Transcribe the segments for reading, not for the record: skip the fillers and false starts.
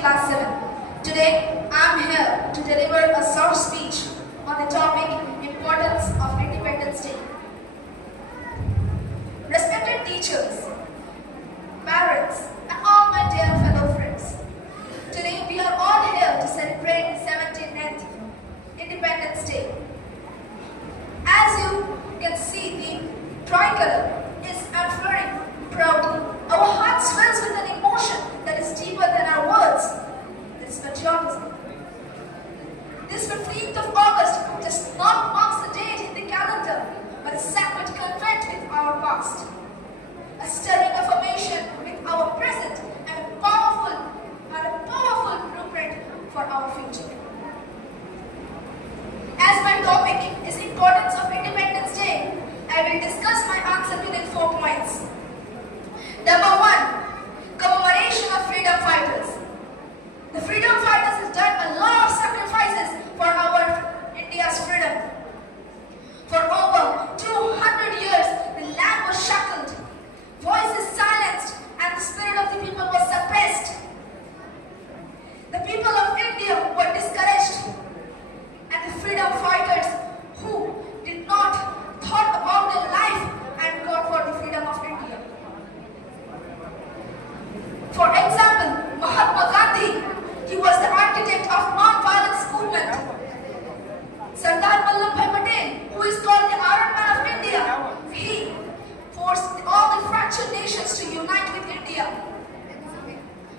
Class 7. Today, I am here to deliver a short speech on the topic Importance of Independence Day. Respected teachers, parents, and all my dear fellow friends, today we are all here to celebrate the 79th Independence Day. As you can see, the tricolor is unfurling proudly. Our hearts fills with an emotion that is deeper than our words. This is patriotism. This 15th of August just not marks the date in the calendar, but a sacred covenant with our past. A stirring affirmation with our present and a powerful blueprint for our future. As my topic is importance of Independence Day, I will discuss my answer within 4 points. Number 1, commemoration of freedom fighters. The freedom fighters have done a lot of sacrifices for our India's freedom. For over 200 years, the land was shackled, voices silenced, and the spirit of the people was suppressed. The people of India were discouraged, and the freedom fighters who did not thought about their life and got for the freedom of India. For example, Mahatma Gandhi, he was the architect of non-violence movement. Sardar Vallabhbhai Patel, who is called the Iron Man of India, he forced all the fractured nations to unite with India.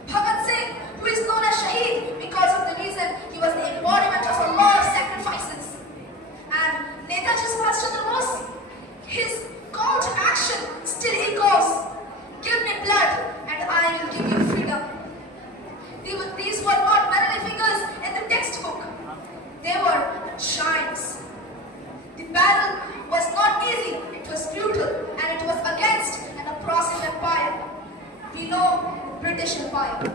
Bhagat Singh, who is known as Shaheed because of the reason he was the embodiment of a lot of sacrifices. And Netaji Subhash Chandra Bose, his call to action still echoes, "Give me blood and I will give you freedom." These were not vanity figures in the textbook. They were giants. The battle was not easy, it was brutal, and it was against an oppressive empire. We know British Empire.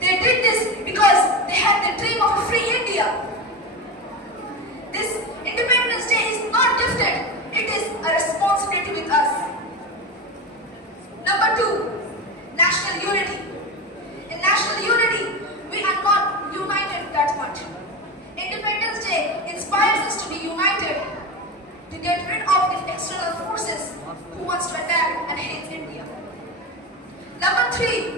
They did this because they had the dream of a free India. This Independence Day is not gifted, it is a responsibility with us. Number 2, national unity. In national unity, we are not united that much. Independence Day inspires us to be united, to get rid of the external forces who wants to attack and hate India. Number 3,